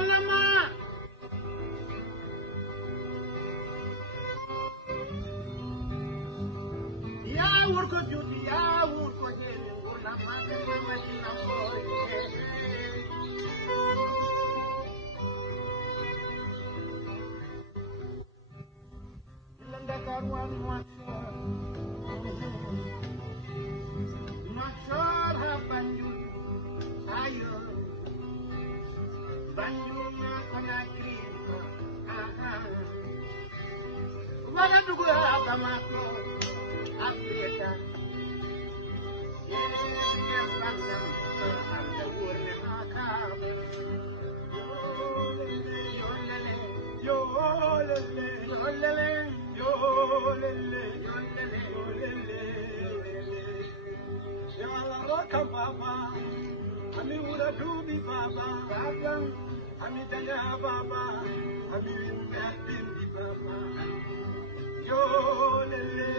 lama. Ya urko judi ya urko jeni lama kali namboy. Ilanda karwan wasa. Masar banjul ayo banjul na konakri wala dugu kama ko afrika ye banda anda wurne akam yo lele yo lele yo lele yo lele yo lele ya roka baba ami ura dubi baba baba ami danya baba ami mbindi baba yo lele